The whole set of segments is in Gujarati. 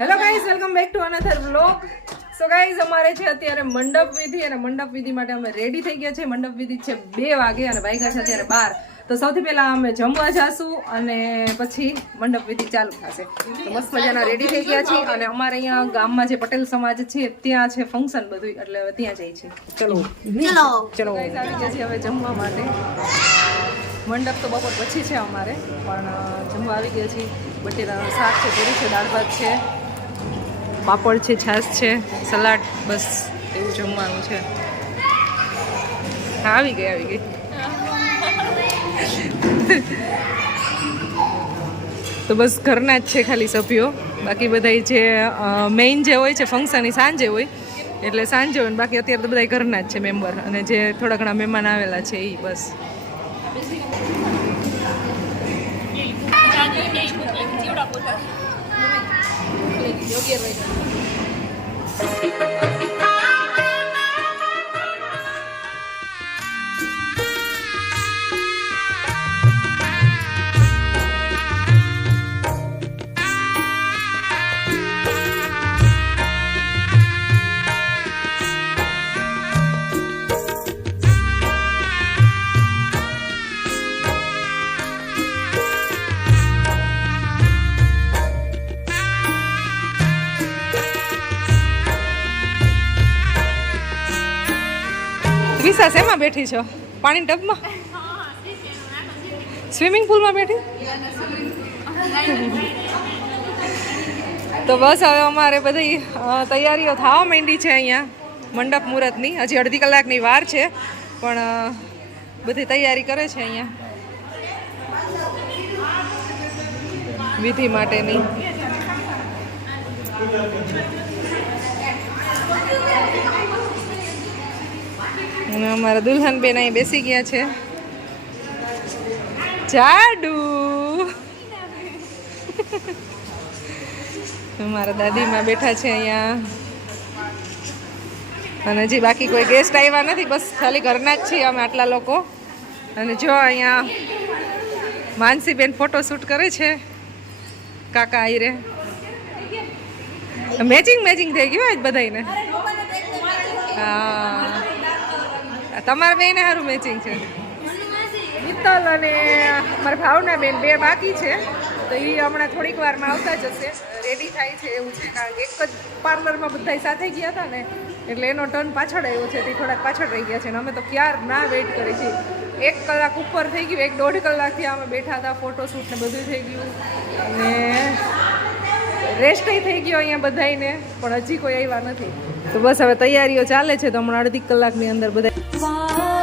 Hello guys welcome back to another vlog so guys અમારે છે અત્યારે મંડપ વિધિ અને મંડપ વિધિ માટે અમે રેડી થઈ ગયા છે. મંડપ વિધિ છે બે વાગે અને વાગ્યા છે અત્યારે બાર. તો સૌથી પહેલાં અમે જમવા જાશું અને પછી મંડપ વિધિ ચાલુ થશે. તો મસ્ત મજાના રેડી થઈ ગયા છીએ અને અમારે અહીંયા ગામમાં જે પટેલ સમાજ છે ત્યાં છે ફંક્શન બધું એટલે હવે ત્યાં જાય છે ચલો. ચલો. ચલો. ગાઈઝ આવી ગયા છીએ હવે જમવા માટે. મંડપ તો બપોર પછી છે અમારે પણ જમવા આવી ગયા છીએ. બટેટાનું શાક છે પૂરી છે દાળ ભાત છે. પાપડ છે, છાશ છે, સલાડ, બસ એવું જમવાનું છે. હા, આવી ગઈ આવી ગઈ. તો બસ ઘરના જ છે ખાલી સભ્યો. બાકી બધા જે મેઇન જે હોય છે ફંક્શન એ સાંજે હોય. એટલે સાંજે હોય ને બાકી અત્યારે તો બધા ઘરના જ છે મેમ્બર અને જે થોડા ઘણા મહેમાન આવેલા છે એ બસ. 여기에다 વિશા શેમાં બેઠી છો? પાણી ટબમાં? સ્વિમિંગ પુલમાં બેઠી? તો બસ હવે અમારે બધી તૈયારીઓ થવા માંડી છે અહીંયા, મંડપ મુહૂર્તની. હજી અડધી કલાકની વાર છે, પણ બધી તૈયારી કરે છે અહીંયા. વિધિ માટેની. અને અમારા દુલ્હન બેન અહીં બેસી ગયા છે. જાડુ. મારા દાદીમાં બેઠા છે અહીંયા. અને હજી બાકી કોઈ ગેસ્ટ આવ્યા નથી, બસ ખાલી ઘરના જ છીએ અમે આટલા લોકો. અને જો અહીંયા માનસીબેન ફોટો શૂટ કરે છે, કાકા આઈરે મેચિંગ મેચિંગ થઈ ગયું આજ બધાને હા. તમારા બેને સારું મેચિંગ છે? મિત્તલ અને મારા ભાવના બેન બે બાકી છે. તો એ હમણાં થોડીક વારમાં આવતા જશે. રેડી થાય છે એવું છે. કારણ કે એક જ પાર્લરમાં બધા સાથે ગયા હતા ને, એટલે એનો ટર્ન પાછળ આવ્યો છે. તે થોડાક પાછળ રહી ગયા છે. અને અમે તો ક્યાર ના વેઇટ કરી છીએ એક કલાક ઉપર થઈ ગયું, એક દોઢ કલાકથી અમે બેઠા હતા ફોટોશૂટ ને બધું થઈ ગયું. અને રેસ્ટ થઈ ગયો અહીંયા બધાને પણ હજી કોઈ આવ્યા નથી. તો બસ હવે તૈયારીઓ ચાલે છે તો હમણાં અડધી કલાકની અંદર બધા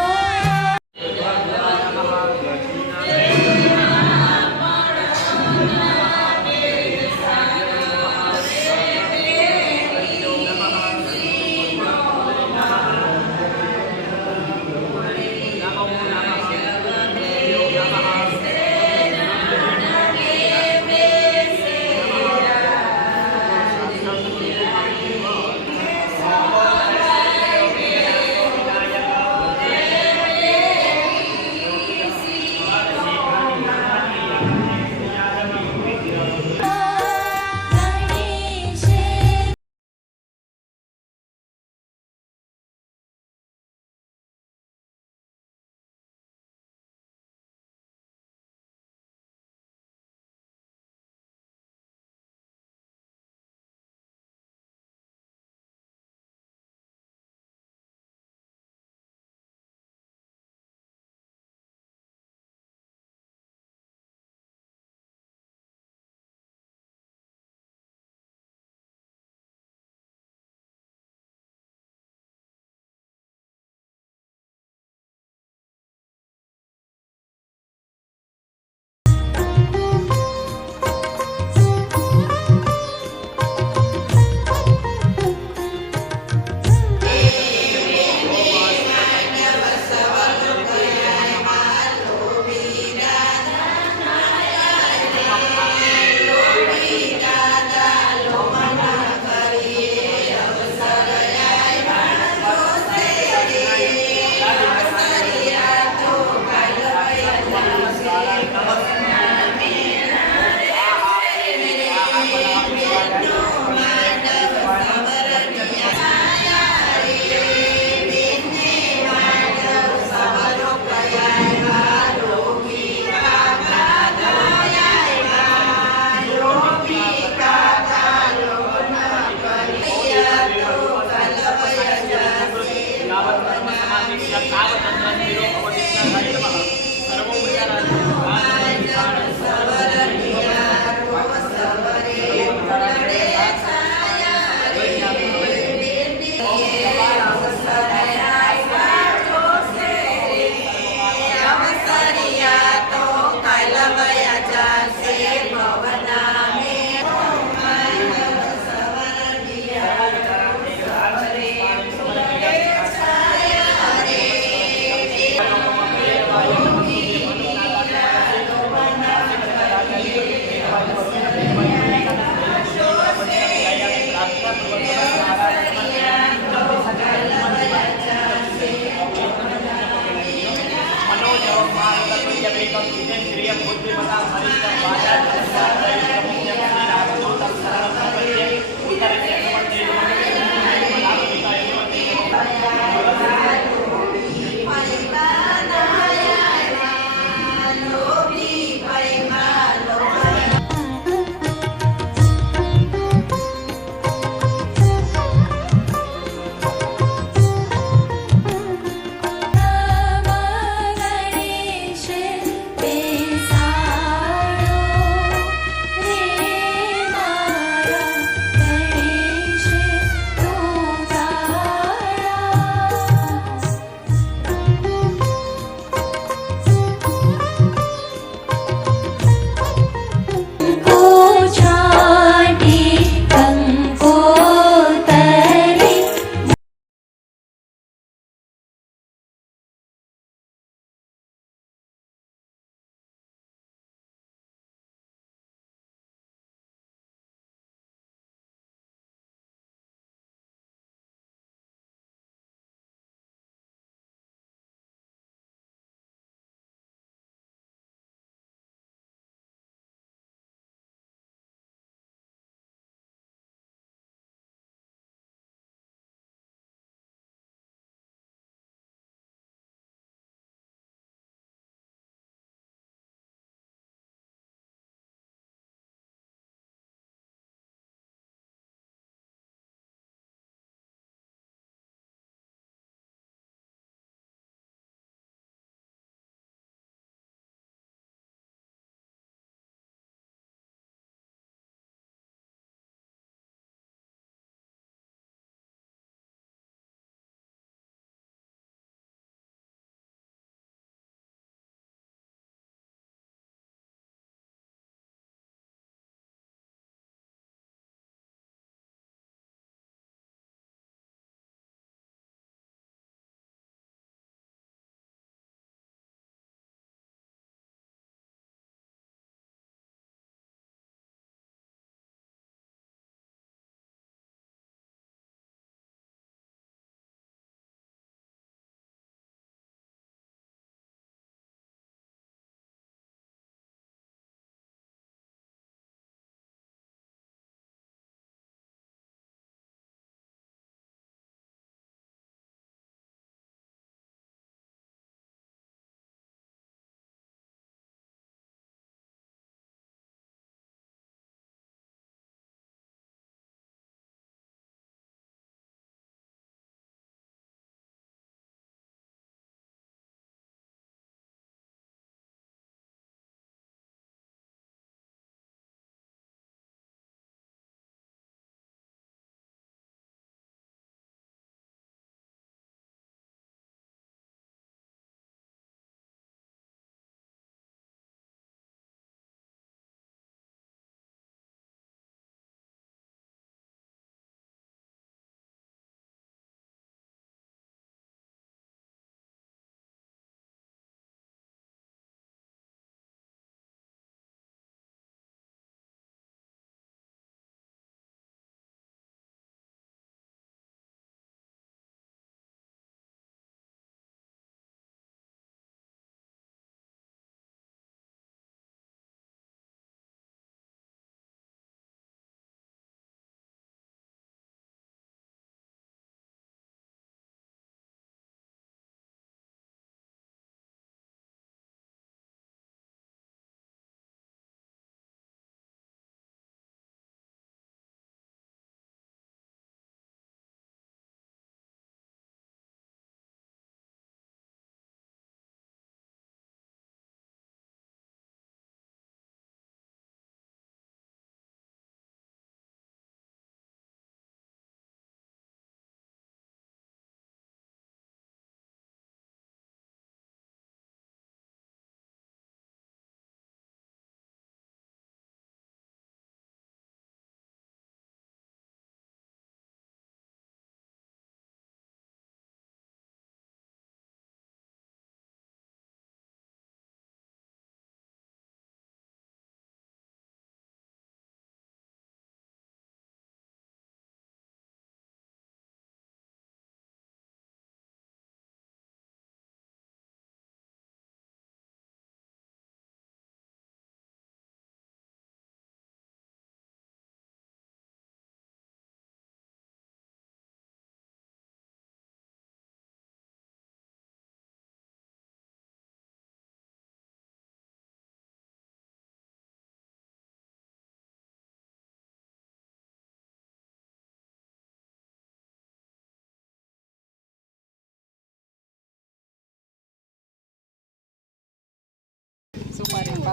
కార్మికుల కావతంత్రం నిరూపణ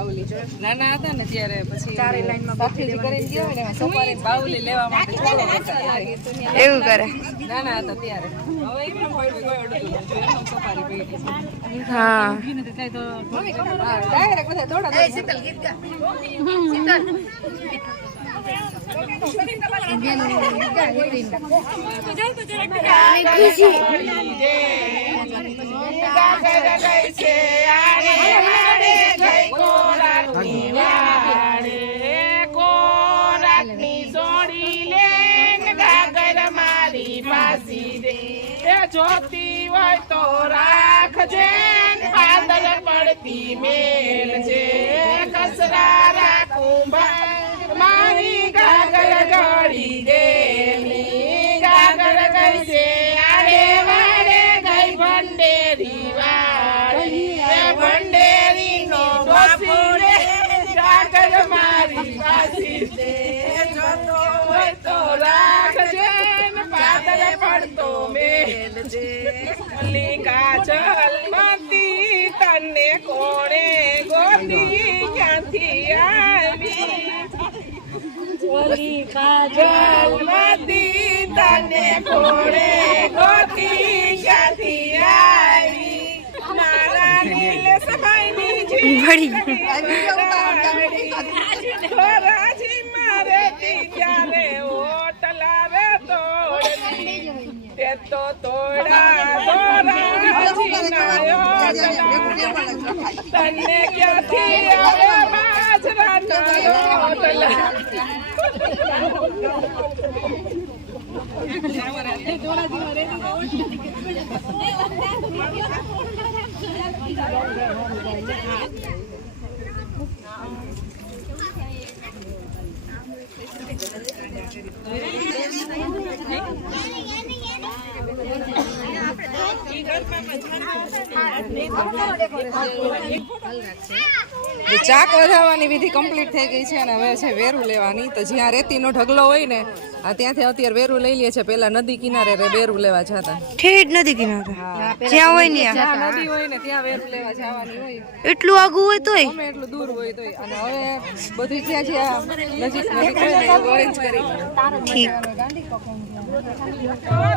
બાઉલી નાના હતા ને ત્યારે પછી ચારે લાઈનમાં સાફીજી કરીને ગયો ને એમાં સોપારી બાઉલી લેવા માટે. એવું કરે નાના હતા ત્યારે હવે એમને કોઈ. એમને સોપારી પડી. હા હા, direct બધા દોડા જોતી હોય તો રાખજે પાદર પડતી મેલ છે કસરા રાખું મારી ગાગર ગળી ગયેલી, ગાગર ગઈ છે આડે વાડે ગઈ ભંડેરી વાળી ભંડેરી નો બાપુરે ગાગર મારી પાસી દે જોતો હોય તો રાખજે પડતો મેલ છે મલ્લિકા જલમતી તને કોણે ગોતી ક્યાંથી આવી? જલમતી તને કોણે ગોતી ક્યાંથી આવી? મારા નીલ સભાઈની ભળી રાજી મારે ત્યારે ઓટલા રે તોડની તે તો તોડા દોરાજી તને ક્યાંથી આવે બાજરાના ઓટલા જે ચાક વધાવવાની વિધિ કમ્પ્લીટ થઈ ગઈ છે અને હવે છે વેરું લેવાની. તો જ્યાં રેતીનો ઢગલો હોય ને આ ત્યાંથી અત્યારે વેરું લઈ લે છે. પેલા નદી કિનારે રે વેરું લેવા જતા. ઠેઠ નદી કિનારે. જ્યાં હોય ને જ્યાં નદી હોય ને ત્યાં વેરું લેવા જવાની હોય. એટલું આગું હોય તોય? એટલું દૂર હોય તોય. અને હવે બધું જ્યાં જ્યાં નજીક ઓરેન્જ કરી. ઠીક. যায়